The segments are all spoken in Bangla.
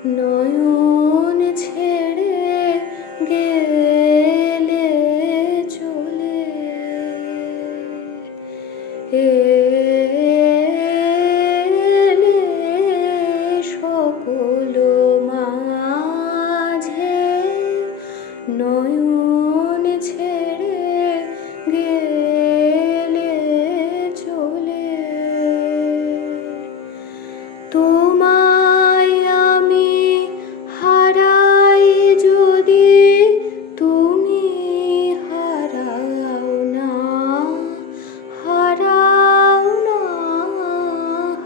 নয়ন ছেড়ে গেলে চলে এলে সকল মাঝে নয়ন ছেড়ে গেলে চলে তোমায় আমি হারাই যদি তুমি হারাও না হারাও না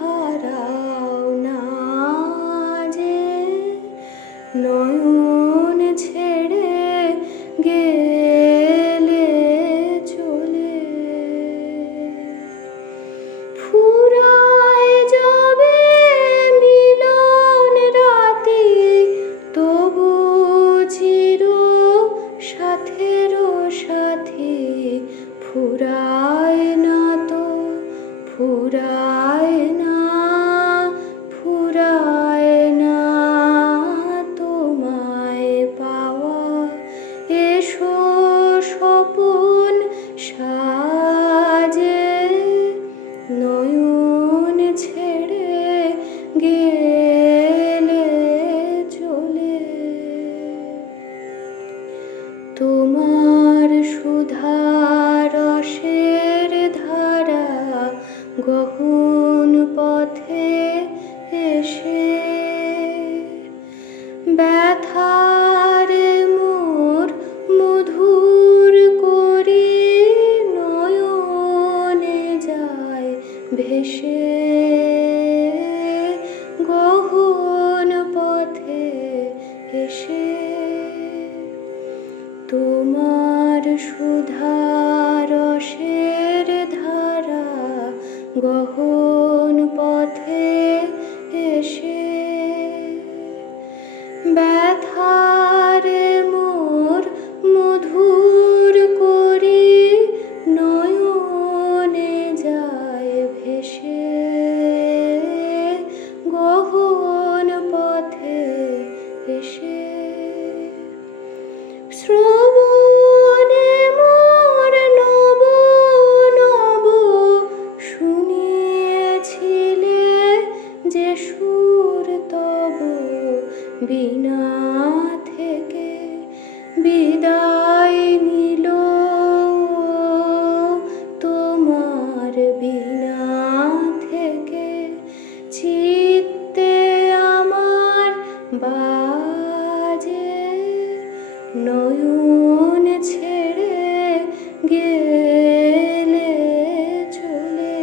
হারাও না যে নয়ন ছেড়ে গেলে চলে ফুরায় যাবে মিলন রাতি তবু চির সাথেরও সাথী ফুরায় না তো ফুরায় না ফুরায় না তোমায় পাওয়া এসো স্বপন সাজে নয়ন ছেড়ে গেলে চলে তোমার সুধা রসের ধারা গহন পথে এসে ব্যথারে মোর মধুর করি নয়নে যায় ভেসে গহন পথে এসে তোমার সুধা রসের ধারা গহন পথে এসে ব্যথারে মোর মধুর করি নয়নে যায় ভেসে গহন পথে এসে শ্রবণে মোর নব নব শুনিয়েছিলে যে সুর তব বিনা থেকে বিদায় নিল তোমার বিনা থেকে চিত্তে আমার বাজে নয়ন ছেড়ে গেলে চলে